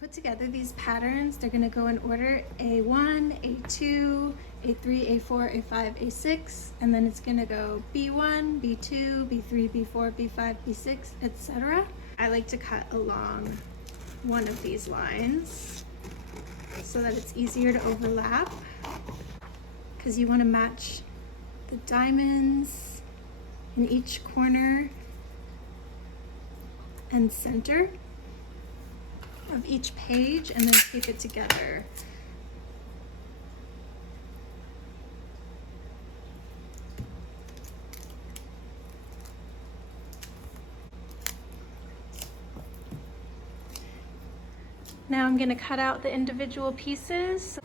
Put together these patterns. They're going to go in order A1, A2, A3, A4, A5, A6, and then it's going to go B1, B2, B3, B4, B5, B6, etc. I like to cut along one of these lines so that it's easier to overlap, because you want to match the diamonds in each corner and center of each page, and then tape it together. Now I'm going to cut out the individual pieces.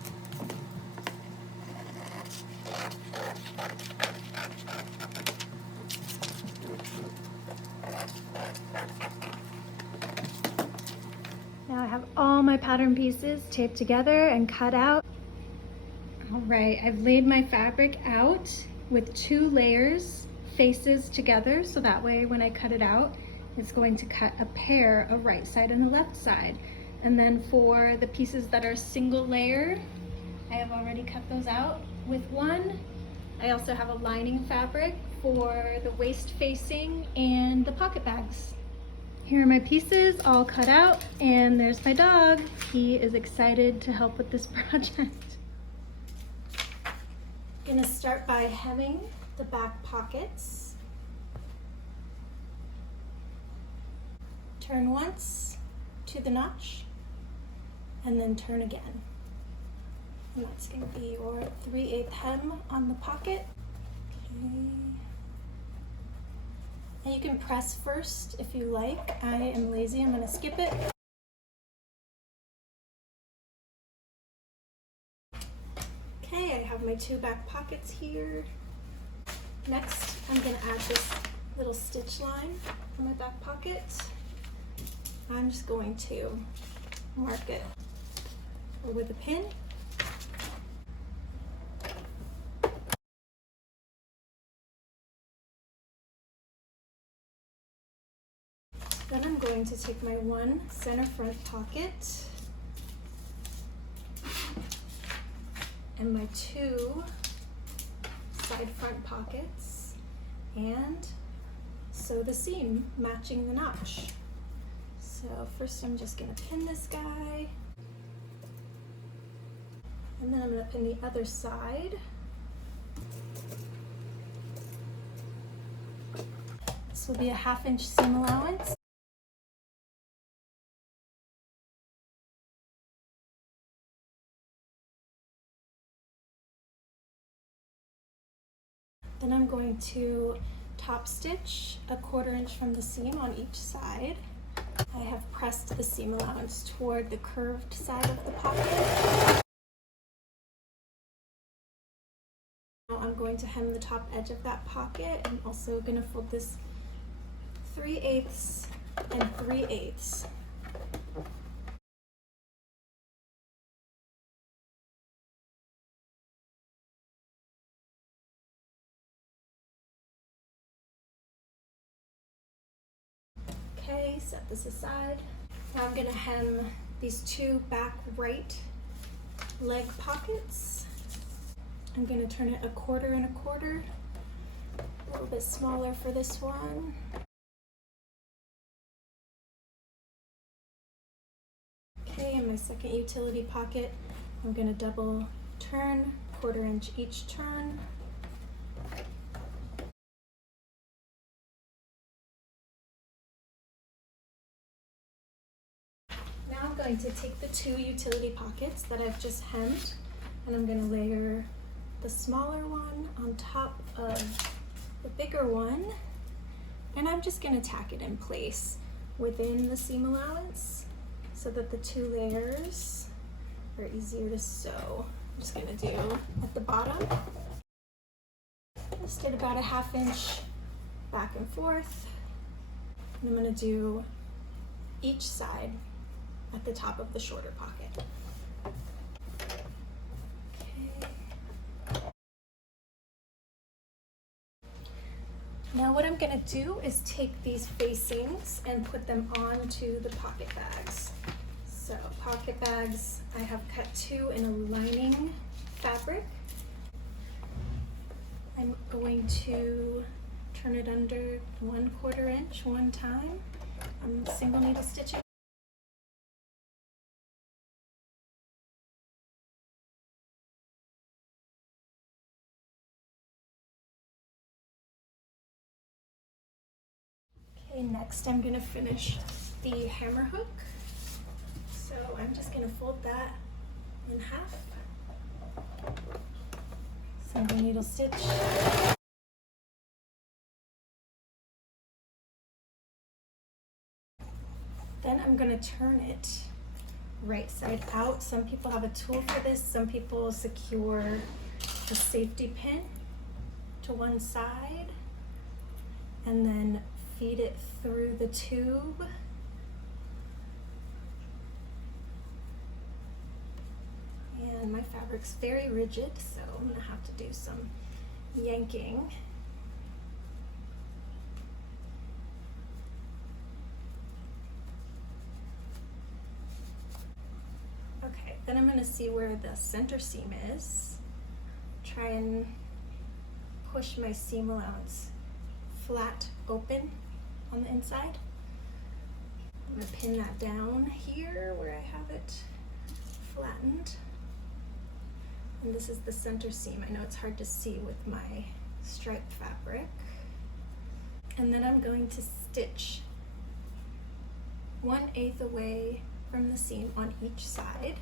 Now I have all my pattern pieces taped together and cut out. All right, I've laid my fabric out with 2 layers, faces together, so that way when I cut it out, it's going to cut a pair, a right side and a left side. And then for the pieces that are single layer, I have already cut those out with 1. I also have a lining fabric for the waist facing and the pocket bags. Here are my pieces all cut out, and there's my dog. He is excited to help with this project. I'm gonna start by hemming the back pockets. Turn once to the notch, and then turn again. And that's gonna be your 3/8 hem on the pocket. Okay. And you can press first if you like. I am lazy, I'm gonna skip it. Okay, I have my 2 back pockets here. Next, I'm gonna add this little stitch line on my back pocket. I'm just going to mark it with a pin. Then I'm going to take my 1 center front pocket and my 2 side front pockets and sew the seam matching the notch. So first I'm just going to pin this guy, and then I'm going to pin the other side. This will be a 1/2 inch seam allowance. Then I'm going to top stitch a 1/4 inch from the seam on each side. I have pressed the seam allowance toward the curved side of the pocket. Now I'm going to hem the top edge of that pocket. I'm also going to fold this 3/8 and 3/8. Okay, set this aside. Now I'm going to hem these 2 back right leg pockets. I'm going to turn it 1/4 and 1/4, a little bit smaller for this one. Okay, in my second utility pocket, I'm going to double turn, 1/4 inch each turn. I'm going to take the 2 utility pockets that I've just hemmed, and I'm going to layer the smaller one on top of the bigger one, and I'm just going to tack it in place within the seam allowance so that the 2 layers are easier to sew. I'm just going to do at the bottom, just did about a 1/2 inch back and forth, and I'm going to do each side at the top of the shorter pocket. Okay. Now what I'm going to do is take these facings and put them onto the pocket bags. So pocket bags, I have cut 2 in a lining fabric. I'm going to turn it under 1/4 inch one time. I'm single needle stitching. Okay, next I'm going to finish the hammer hook. So I'm just going to fold that in half. Single needle stitch. Then I'm going to turn it right side out. Some people have a tool for this. Some people secure the safety pin to one side and then feed it through the tube. And my fabric's very rigid, so I'm gonna have to do some yanking. Okay, then I'm gonna see where the center seam is. Try and push my seam allowance flat open on the inside. I'm gonna pin that down here where I have it flattened. And this is the center seam. I know it's hard to see with my striped fabric. And then I'm going to stitch 1/8 away from the seam on each side.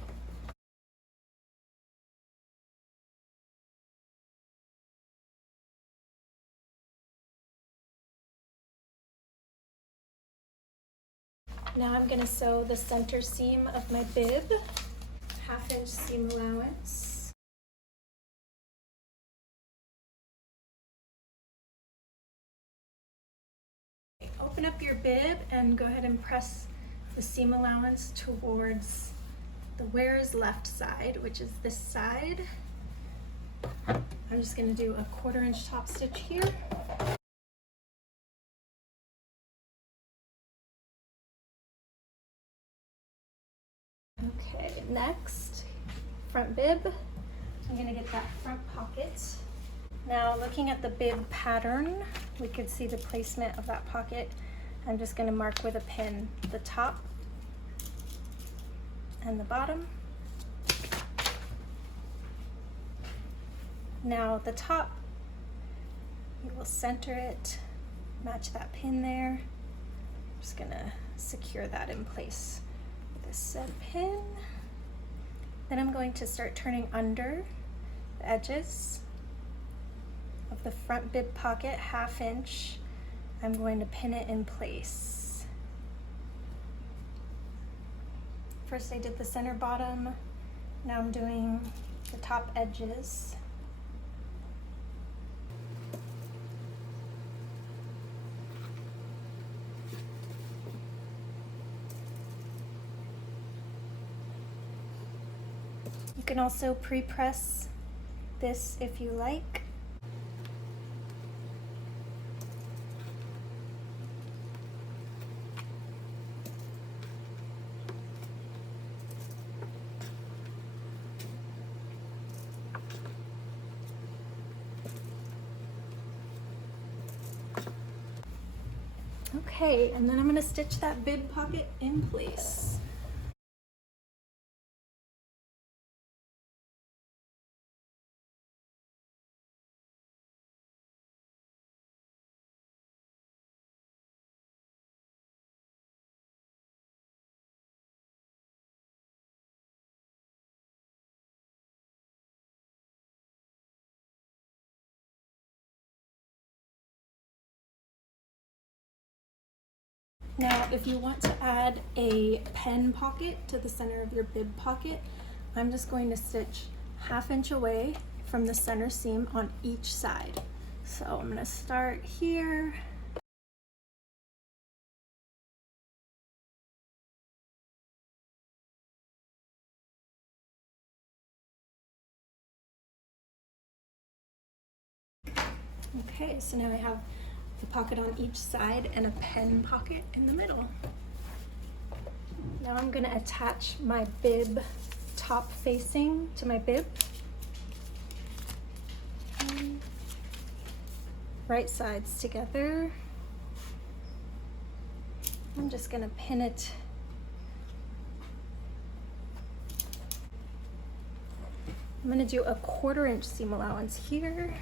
Now I'm going to sew the center seam of my bib, 1/2 inch seam allowance. Open up your bib and go ahead and press the seam allowance towards the wearer's left side, which is this side. I'm just going to do a 1/4 inch top stitch here. Okay, next, front bib. I'm going to get that front pocket. Now, looking at the bib pattern, we could see the placement of that pocket. I'm just going to mark with a pin the top and the bottom. Now the top, you will center it, match that pin there. I'm just going to secure that in place with a set pin. Then I'm going to start turning under the edges of the front bib pocket, 1/2 inch. I'm going to pin it in place. First I did the center bottom, now I'm doing the top edges. You can also pre-press this if you like. Okay, and then I'm going to stitch that bib pocket in place. Now, if you want to add a pen pocket to the center of your bib pocket, I'm just going to stitch 1/2 inch away from the center seam on each side. So I'm going to start here. Okay, so now I have the pocket on each side and a pen pocket in the middle. Now I'm going to attach my bib top facing to my bib. Right sides together. I'm just going to pin it. I'm going to do a 1/4 inch seam allowance here.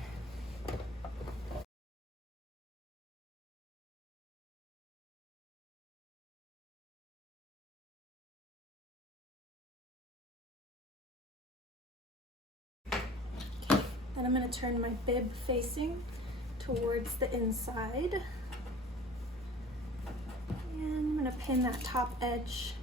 Then I'm going to turn my bib facing towards the inside. And I'm going to pin that top edge.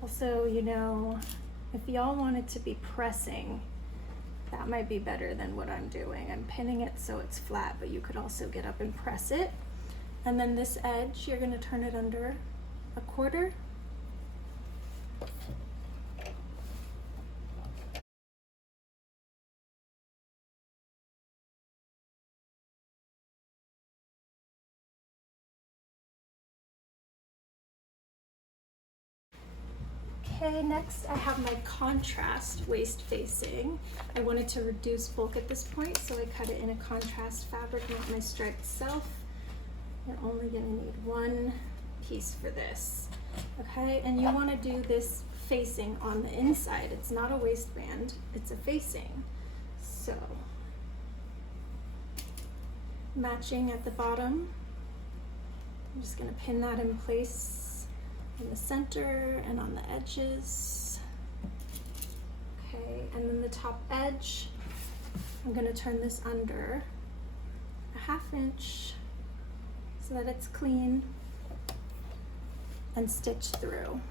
Also, you know, if y'all wanted to be pressing, that might be better than what I'm doing. I'm pinning it so it's flat, but you could also get up and press it. And then this edge, you're going to turn it under a 1/4. Okay, next I have my contrast waist facing. I wanted to reduce bulk at this point, so I cut it in a contrast fabric, not my striped self. You're only gonna need 1 piece for this, okay? And you wanna do this facing on the inside. It's not a waistband, it's a facing. So, matching at the bottom, I'm just gonna pin that in place in the center and on the edges. Okay, and then the top edge, I'm gonna turn this under a 1/2 inch so that it's clean and stitch through.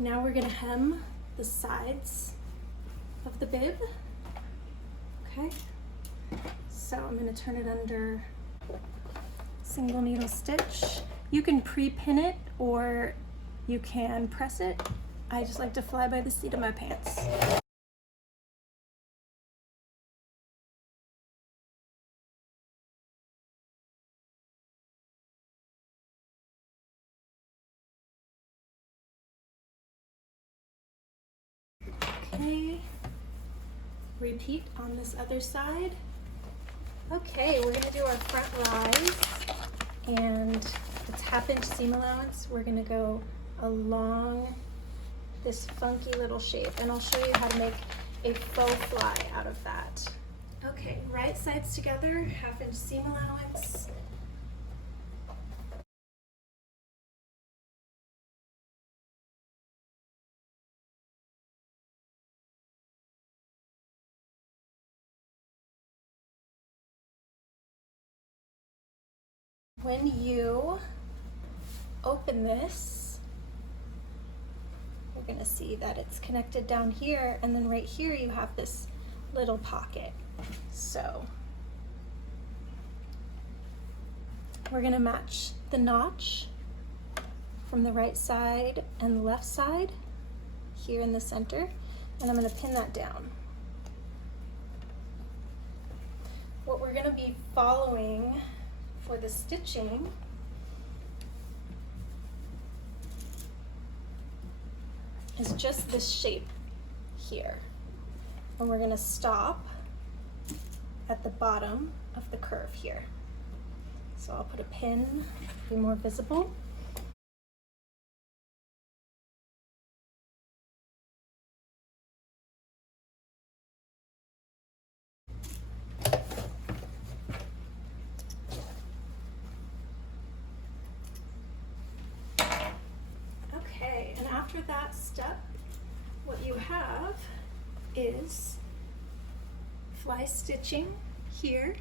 Now we're gonna hem the sides of the bib, okay? So I'm gonna turn it under single needle stitch. You can pre-pin it or you can press it. I just like to fly by the seat of my pants. Okay, repeat on this other side. Okay, we're gonna do our front rise, and it's 1/2 inch seam allowance. We're gonna go along this funky little shape, and I'll show you how to make a faux fly out of that. Okay, right sides together, 1/2 inch seam allowance. When you open this, you're gonna see that it's connected down here, and then right here you have this little pocket. So we're gonna match the notch from the right side and the left side here in the center, and I'm gonna pin that down. What we're gonna be following for the stitching is just this shape here, and we're going to stop at the bottom of the curve here. So I'll put a pin to be more visible. After that step, what you have is fly stitching here,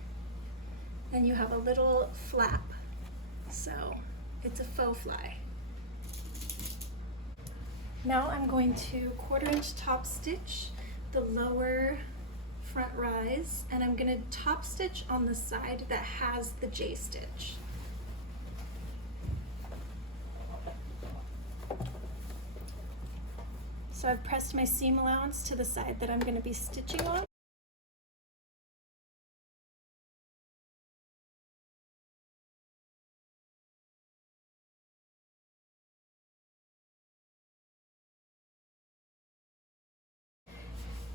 and you have a little flap, so it's a faux fly. Now I'm going to 1/4 inch top stitch the lower front rise, and I'm going to top stitch on the side that has the J stitch. So I've pressed my seam allowance to the side that I'm going to be stitching on.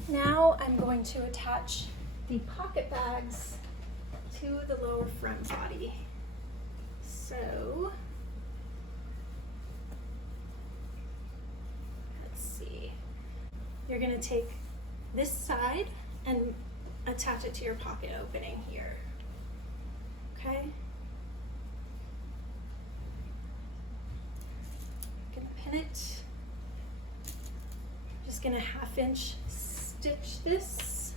Now I'm going to attach the pocket bags to the lower front body. So let's see. You're going to take this side and attach it to your pocket opening here. Okay? I'm going to pin it. Just going to 1/2 inch stitch this.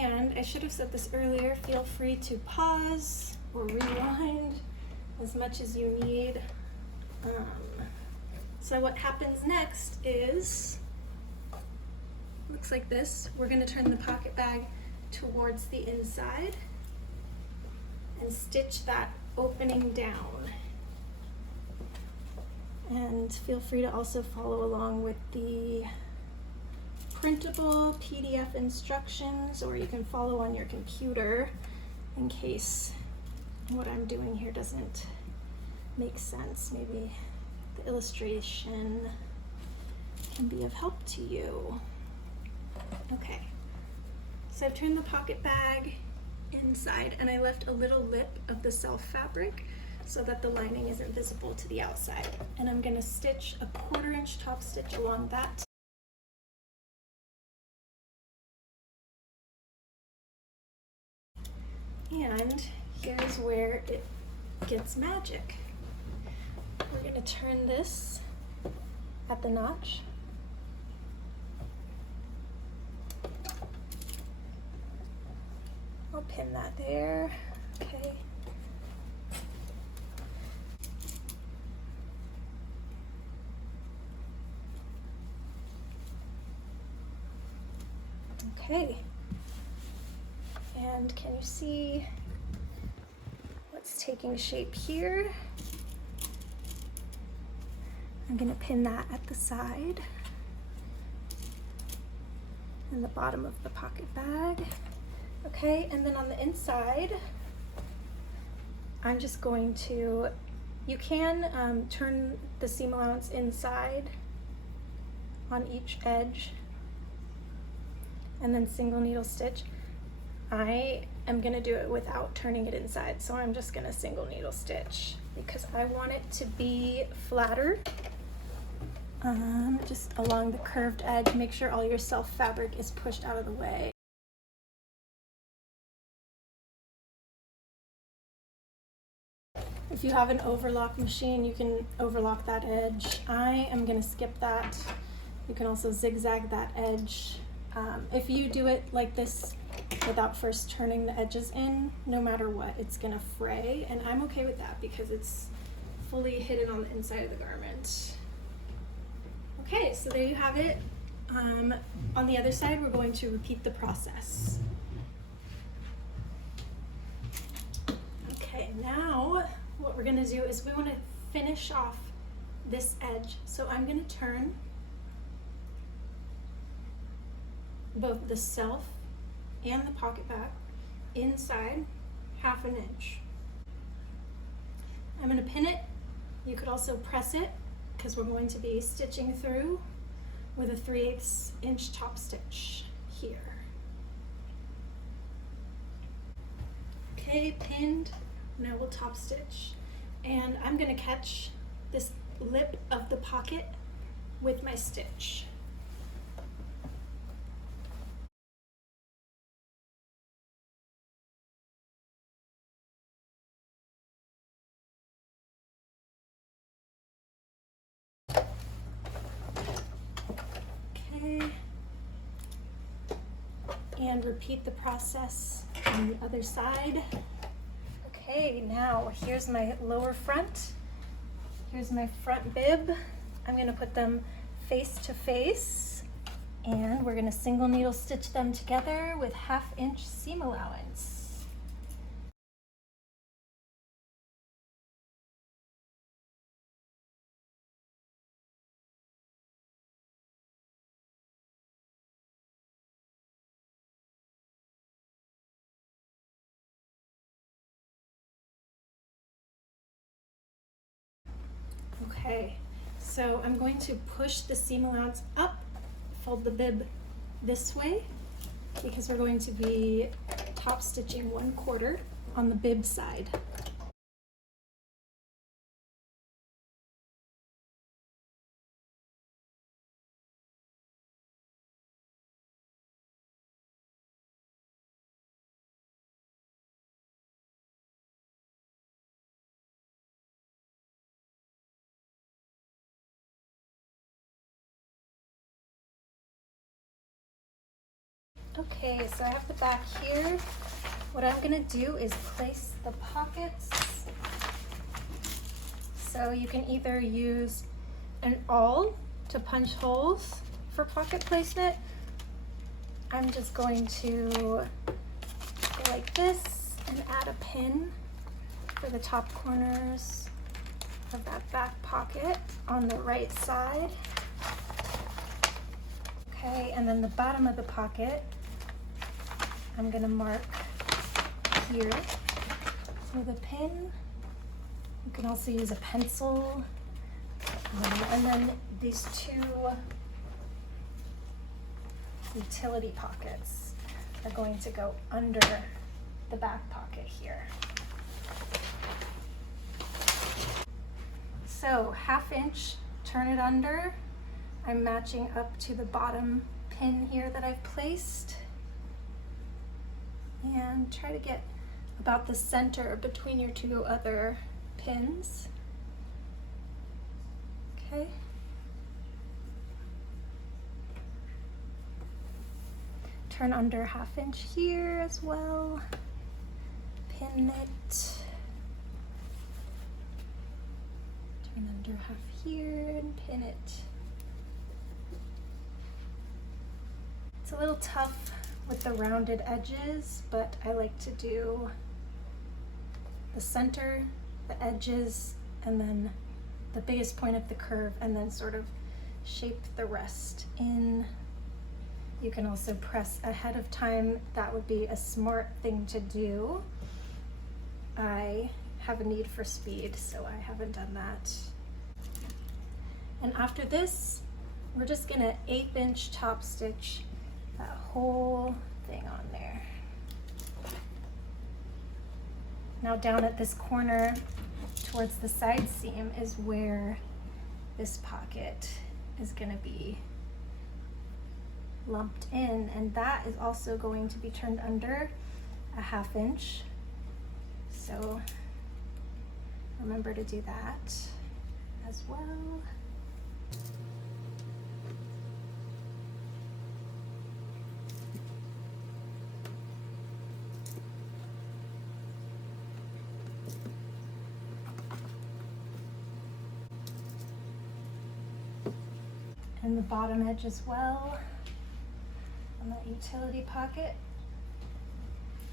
And I should have said this earlier, feel free to pause or rewind as much as you need. So what happens next is, looks like this. We're going to turn the pocket bag towards the inside and stitch that opening down. And feel free to also follow along with the printable PDF instructions, or you can follow on your computer in case what I'm doing here doesn't make sense. Maybe the illustration can be of help to you. Okay, so I've turned the pocket bag inside, and I left a little lip of the self fabric so that the lining isn't visible to the outside. And I'm going to stitch a 1/4 inch top stitch along that. And here's where it gets magic. We're going to turn this at the notch. I'll pin that there. Okay. Okay, and can you see what's taking shape here? I'm going to pin that at the side and the bottom of the pocket bag. Okay, and then on the inside, I'm just going to, you can turn the seam allowance inside on each edge and then single needle stitch. I am going to do it without turning it inside, so I'm just going to single needle stitch because I want it to be flatter, just along the curved edge. Make sure all your self fabric is pushed out of the way. If you have an overlock machine, you can overlock that edge. I am going to skip that. You can also zigzag that edge. If you do it like this without first turning the edges in, no matter what, it's gonna fray, and I'm okay with that because it's fully hidden on the inside of the garment. Okay, so there you have it. On the other side, we're going to repeat the process. Okay, now what we're gonna do is we wanna finish off this edge. So I'm gonna turn both the self and the pocket bag inside 1/2 inch. I'm going to pin it. You could also press it because we're going to be stitching through with a 3/8 inch top stitch here. Okay, pinned. Now we'll top stitch, and I'm going to catch this lip of the pocket with my stitch. And repeat the process on the other side. Okay, now here's my lower front. Here's my front bib. I'm going to put them face to face, and we're going to single needle stitch them together with 1/2 inch seam allowance. Okay, so I'm going to push the seam allowance up, fold the bib this way, because we're going to be top stitching 1/4 on the bib side. Okay, so I have the back here. What I'm gonna do is place the pockets. So you can either use an awl to punch holes for pocket placement. I'm just going to go like this and add a pin for the top corners of that back pocket on the right side. Okay, and then the bottom of the pocket, I'm gonna mark here with a pin. You can also use a pencil. And then these 2 utility pockets are going to go under the back pocket here. So 1/2 inch, turn it under. I'm matching up to the bottom pin here that I've placed. And try to get about the center between your 2 other pins. Okay. Turn under 1/2 inch here as well. Pin it. Turn under 1/2 here and pin it. It's a little tough with the rounded edges, but I like to do the center, the edges, and then the biggest point of the curve, and then sort of shape the rest in. You can also press ahead of time. That would be a smart thing to do. I have a need for speed, so I haven't done that. And after this, we're just gonna 1/8 inch top stitch that whole thing on there. Now down at this corner towards the side seam is where this pocket is going to be lumped in, and that is also going to be turned under 1/2 inch. So remember to do that as well. And the bottom edge as well on that utility pocket.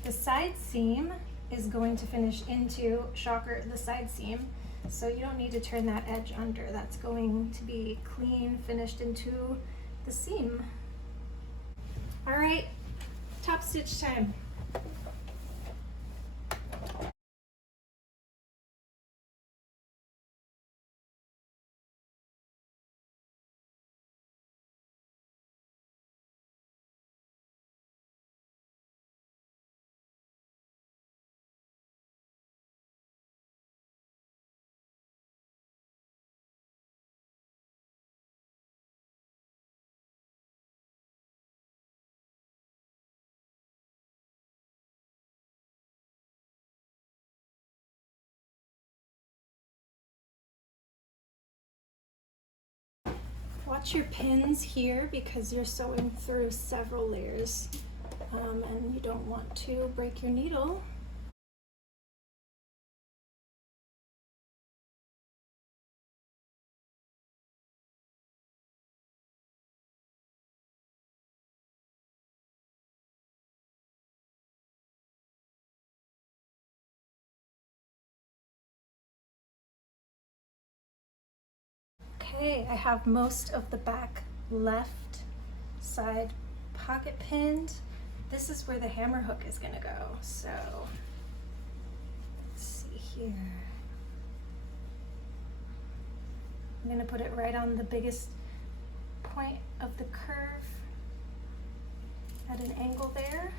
The side seam is going to finish into, shocker, the side seam, so you don't need to turn that edge under. That's going to be clean, finished into the seam. All right, top stitch time. Watch your pins here because you're sewing through several layers and you don't want to break your needle. Okay, I have most of the back left side pocket pinned. This is where the hammer hook is gonna go. So let's see here. I'm gonna put it right on the biggest point of the curve at an angle there.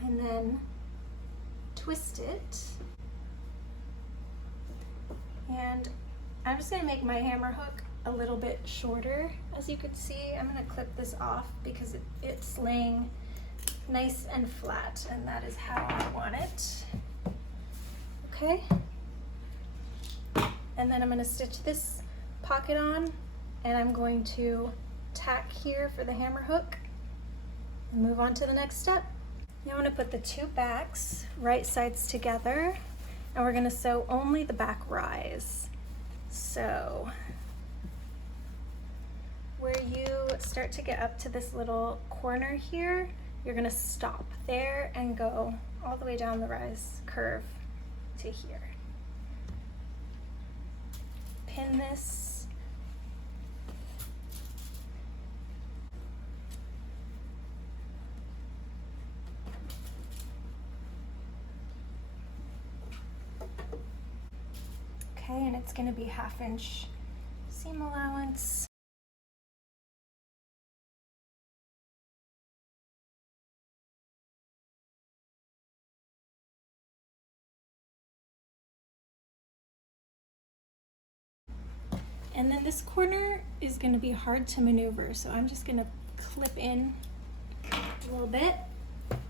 And then twist it. And I'm just gonna make my hammer hook a little bit shorter. As you can see, I'm gonna clip this off because it's laying nice and flat, and that is how I want it. Okay. And then I'm gonna stitch this pocket on, and I'm going to tack here for the hammer hook and move on to the next step. Now I'm going to put the two backs right sides together, and we're going to sew only the back rise. So where you start to get up to this little corner here, you're going to stop there and go all the way down the rise curve to here. Pin this. Okay, and it's going to be 1/2 inch seam allowance. And then this corner is going to be hard to maneuver, so I'm just going to clip in a little bit,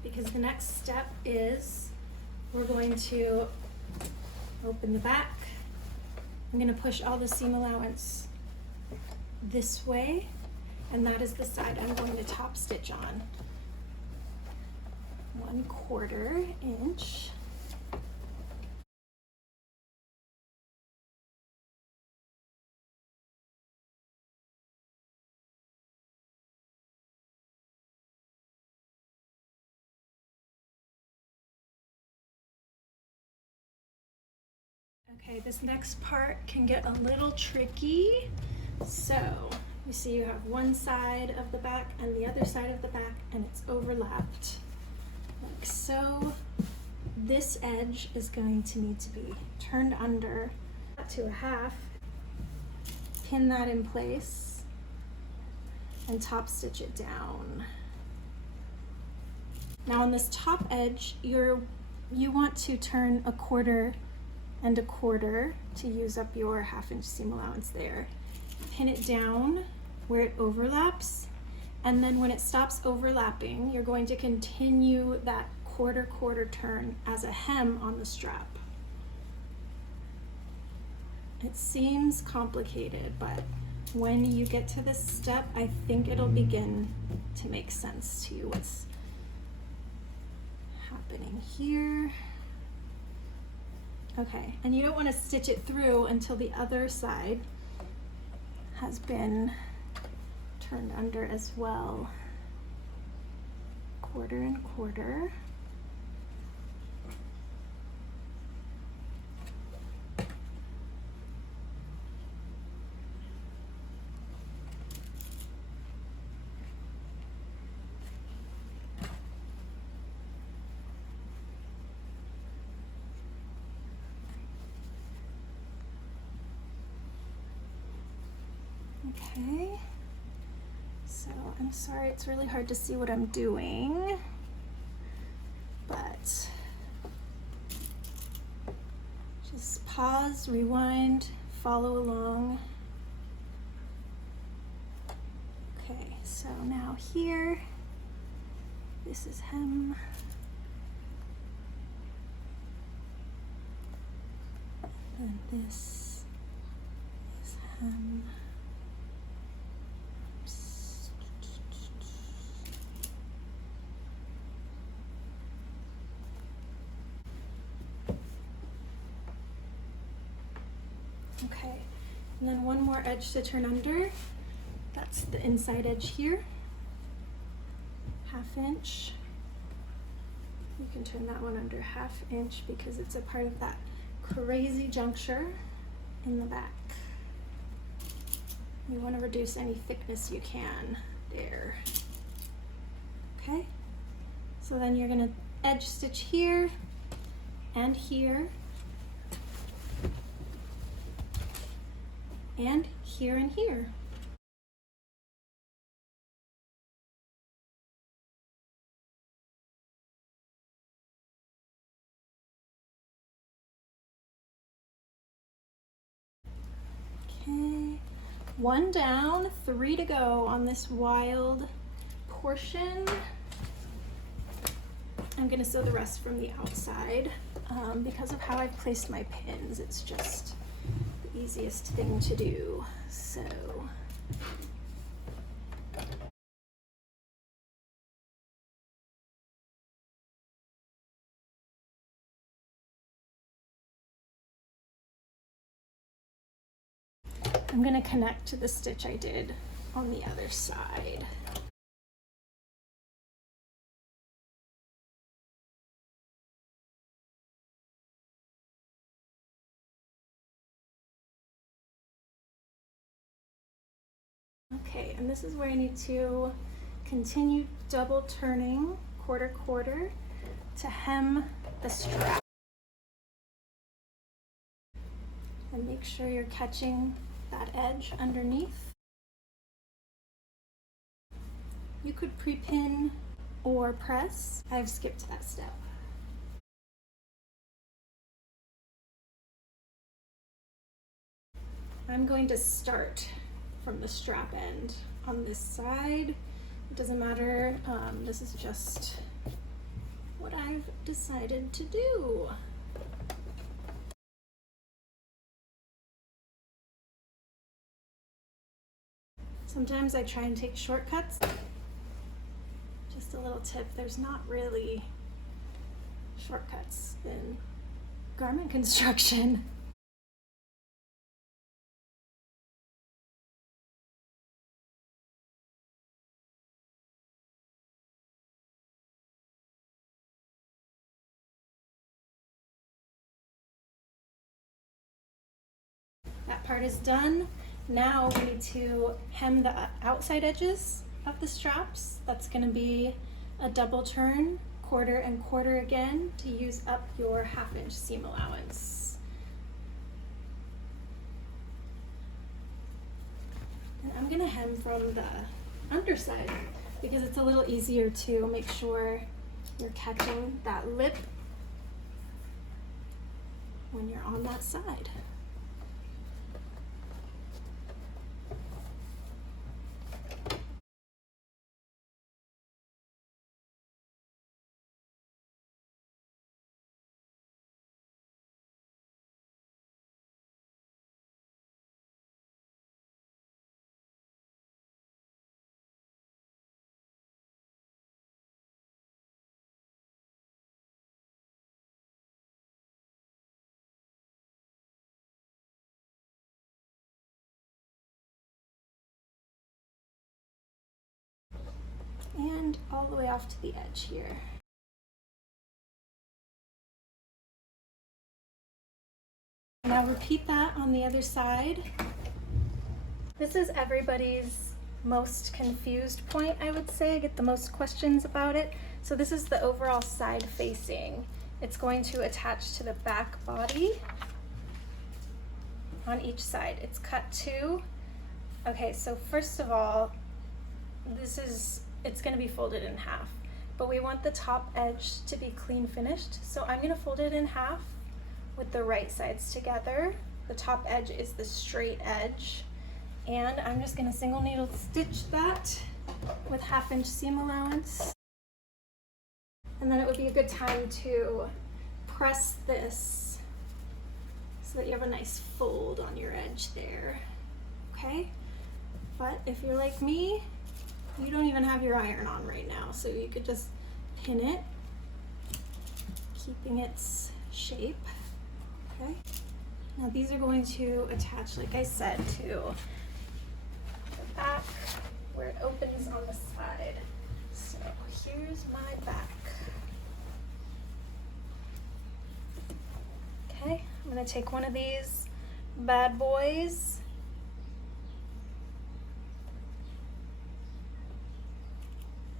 because the next step is we're going to open the back. I'm going to push all the seam allowance this way, and that is the side I'm going to top stitch on. 1/4 inch. Okay, this next part can get a little tricky. So you see you have one side of the back and the other side of the back, and it's overlapped like so. This edge is going to need to be turned under to a 1/2, pin that in place, and top stitch it down. Now on this top edge, you want to turn 1/4 and 1/4 to use up your 1/2 inch seam allowance there. Pin it down where it overlaps, and then when it stops overlapping, you're going to continue that 1/4 turn as a hem on the strap. It seems complicated, but when you get to this step, I think it'll begin to make sense to you what's happening here. Okay, and you don't want to stitch it through until the other side has been turned under as well. 1/4 and 1/4. Okay, so I'm sorry it's really hard to see what I'm doing, but just pause, rewind, follow along. Okay, so now here, this is hem. And this is hem. Okay, and then one more edge to turn under. That's the inside edge here, 1/2 inch. You can turn that one under 1/2 inch because it's a part of that crazy juncture in the back. You want to reduce any thickness you can there. Okay, so then you're going to edge stitch here and here and here and here. Okay, 1 down, 3 to go on this wild portion. I'm gonna sew the rest from the outside. Because of how I've placed my pins, it's just the easiest thing to do. So I'm gonna connect to the stitch I did on the other side. Okay, and this is where I need to continue double turning quarter to hem the strap. And make sure you're catching that edge underneath. You could pre-pin or press. I've skipped that step. I'm going to start from the strap end on this side. It doesn't matter, this is just what I've decided to do. Sometimes I try and take shortcuts. Just a little tip, there's not really shortcuts in garment construction. That part is done. Now we need to hem the outside edges of the straps. That's going to be a double turn, quarter and quarter again, to use up your 1/2 inch seam allowance. And I'm going to hem from the underside because it's a little easier to make sure you're catching that lip when you're on that side. And all the way off to the edge here. Now repeat that on the other side. This is everybody's most confused point, I would say. I get the most questions about it. So this is the overall side facing. It's going to attach to the back body on each side. It's cut 2. Okay, so first of all, it's going to be folded in half, but we want the top edge to be clean finished. So I'm going to fold it in half with the right sides together. The top edge is the straight edge, and I'm just going to single needle stitch that with 1/2 inch seam allowance. And then it would be a good time to press this so that you have a nice fold on your edge there. Okay, but if you're like me, you don't even have your iron on right now, so you could just pin it, keeping its shape. Okay, now these are going to attach, like I said, to the back where it opens on the side. So here's my back. Okay, I'm gonna take one of these bad boys.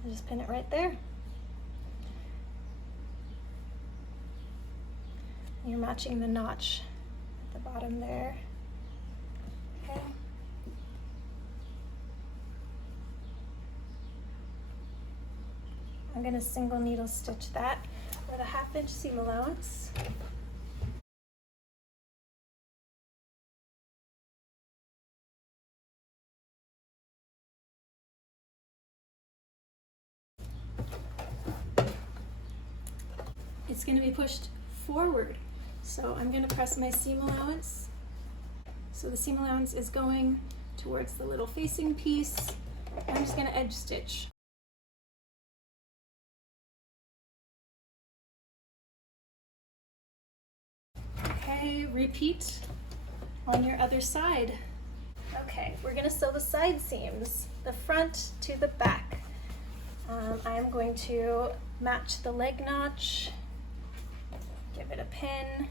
And just pin it right there. You're matching the notch at the bottom there. Okay. I'm going to single needle stitch that with a 1/2 inch seam allowance. It's going to be pushed forward. So I'm going to press my seam allowance. So the seam allowance is going towards the little facing piece. I'm just going to edge stitch. Okay, repeat on your other side. Okay, we're going to sew the side seams, the front to the back. I'm going to match the leg notch, give it a pin,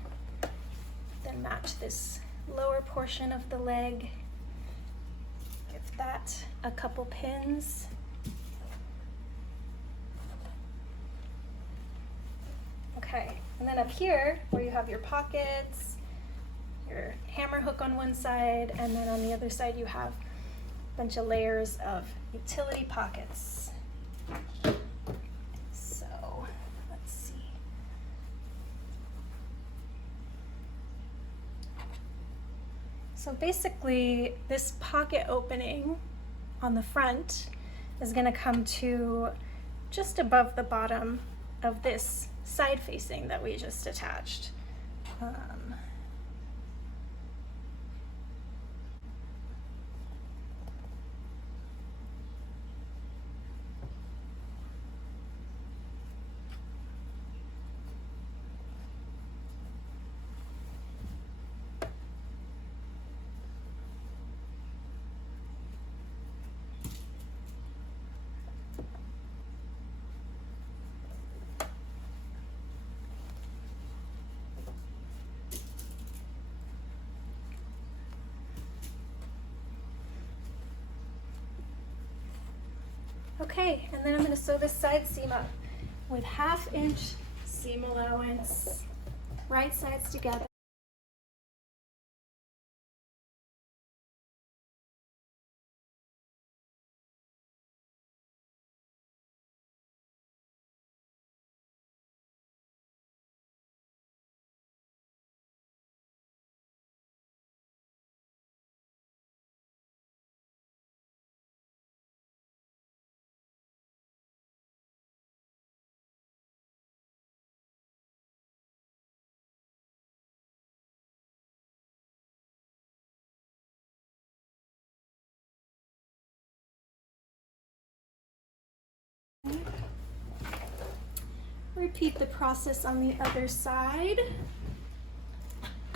then match this lower portion of the leg, give that a couple pins. Okay, and then up here where you have your pockets, your hammer hook on one side, and then on the other side you have a bunch of layers of utility pockets. So let's see. So basically this pocket opening on the front is going to come to just above the bottom of this side facing that we just attached. Okay, and then I'm going to sew this side seam up with 1/2 inch seam allowance, right sides together. Repeat the process on the other side.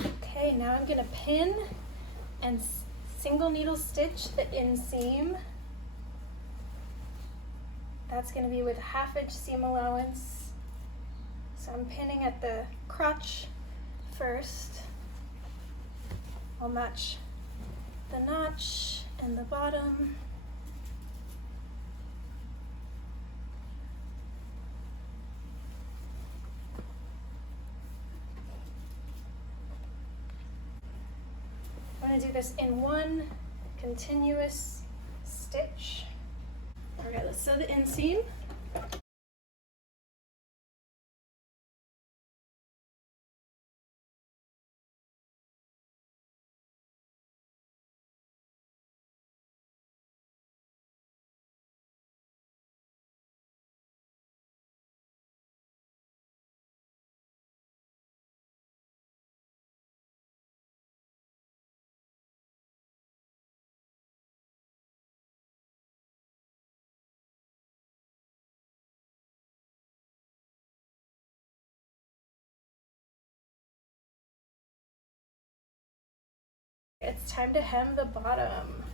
Okay, now I'm going to pin and single needle stitch the inseam. That's going to be with 1/2 inch seam allowance. So I'm pinning at the crotch first. I'll match the notch and the bottom. I'm going to do this in one continuous stitch. Okay, let's sew the inseam. It's time to hem the bottom.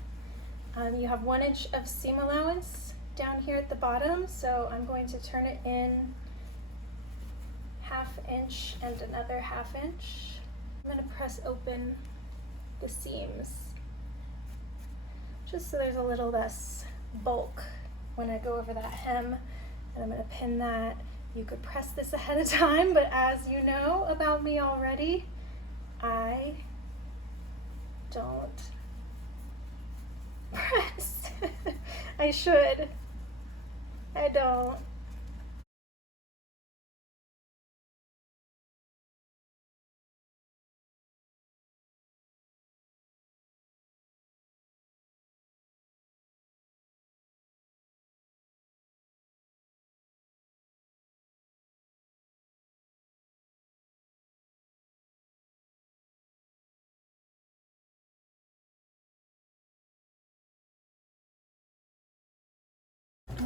You have 1 inch of seam allowance down here at the bottom, so I'm going to turn it in 1/2 inch and another 1/2 inch. I'm going to press open the seams just so there's a little less bulk when I go over that hem, and I'm going to pin that. You could press this ahead of time, but as you know about me already, I don't press. I should. I don't.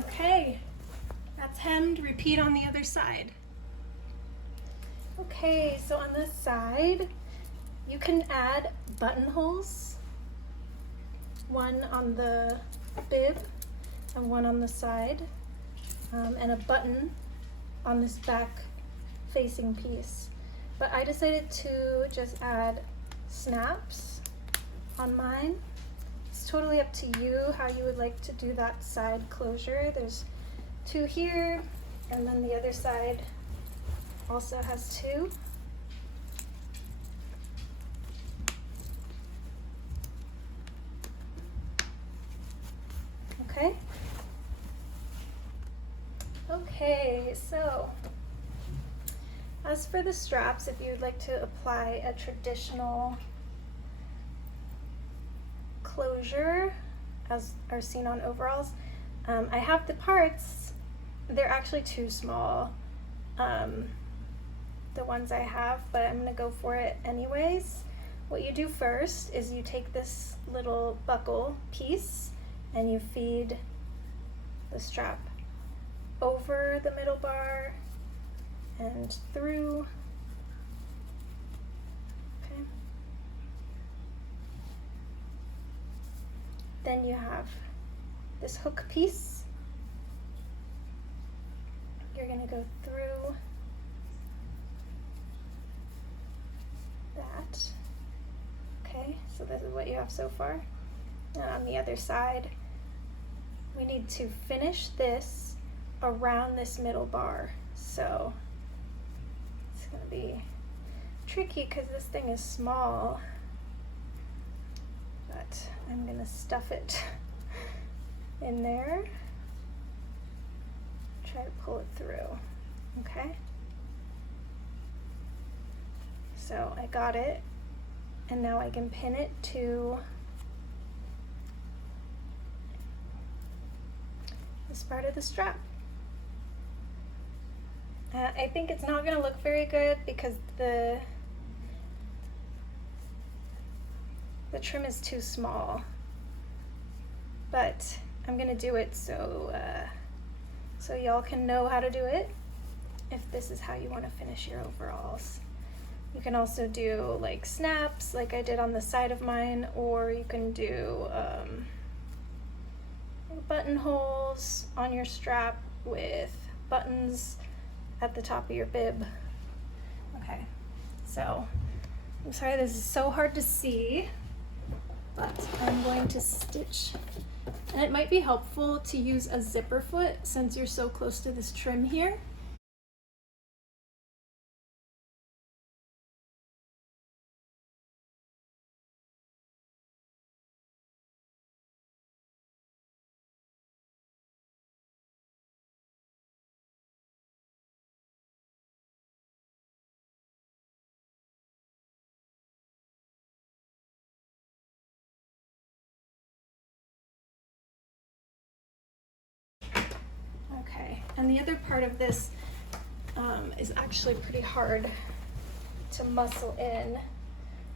Okay, that's hemmed. Repeat on the other side. Okay, so on this side, you can add buttonholes, one on the bib and one on the side, and a button on this back facing piece. But I decided to just add snaps on mine. It's totally up to you how you would like to do that side closure. There's 2 here, and then the other side also has 2. Okay. Okay, so as for the straps, if you would like to apply a traditional closure as are seen on overalls, I have the parts. They're actually too small, the ones I have, but I'm gonna go for it anyways. What you do first is you take this little buckle piece and you feed the strap over the middle bar and through. Okay. Then you have this hook piece. You're going to go through that. Okay, so this is what you have so far. And on the other side, we need to finish this around this middle bar. So it's going to be tricky because this thing is small, but I'm going to stuff it in there. Try to pull it through. Okay. So I got it, and now I can pin it to this part of the strap. I think it's not going to look very good because the trim is too small, but I'm going to do it so y'all can know how to do it if this is how you want to finish your overalls. You can also do like snaps like I did on the side of mine, or you can do buttonholes on your strap with buttons at the top of your bib. Okay, so I'm sorry this is so hard to see, but I'm going to stitch. And it might be helpful to use a zipper foot since you're so close to this trim here. Okay, and the other part of this is actually pretty hard to muscle in.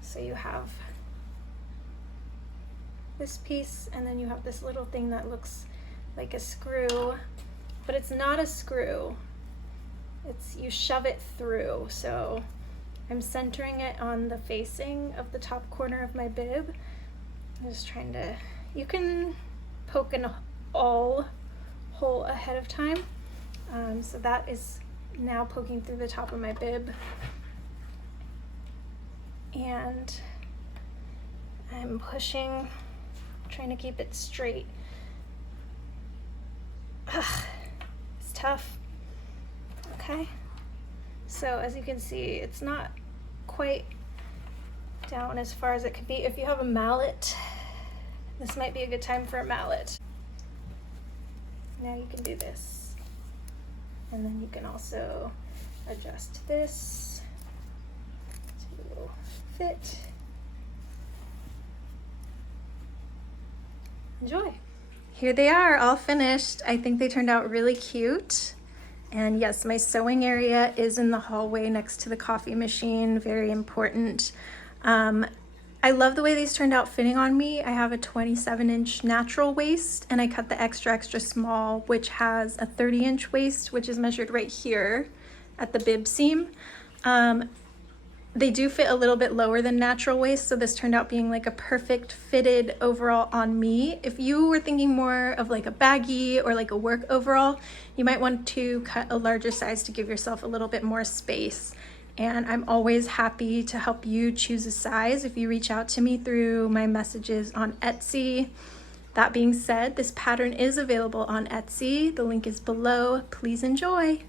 So you have this piece, and then you have this little thing that looks like a screw, but it's not a screw. It's, you shove it through. So I'm centering it on the facing of the top corner of my bib. I'm just trying to You can poke an awl hole ahead of time. So that is now poking through the top of my bib. And I'm pushing, trying to keep it straight. Ugh, it's tough. Okay, so as you can see, it's not quite down as far as it could be. If you have a mallet, this might be a good time for a mallet. Now you can do this. And then you can also adjust this to fit. Enjoy. Here they are, all finished. I think they turned out really cute. And yes, my sewing area is in the hallway next to the coffee machine, very important. I love the way these turned out fitting on me. I have a 27-inch natural waist, and I cut the extra small, which has a 30-inch waist, which is measured right here at the bib seam. They do fit a little bit lower than natural waist, so this turned out being like a perfect fitted overall on me. If you were thinking more of like a baggy or like a work overall, you might want to cut a larger size to give yourself a little bit more space. And I'm always happy to help you choose a size if you reach out to me through my messages on Etsy. That being said, this pattern is available on Etsy. The link is below. Please enjoy.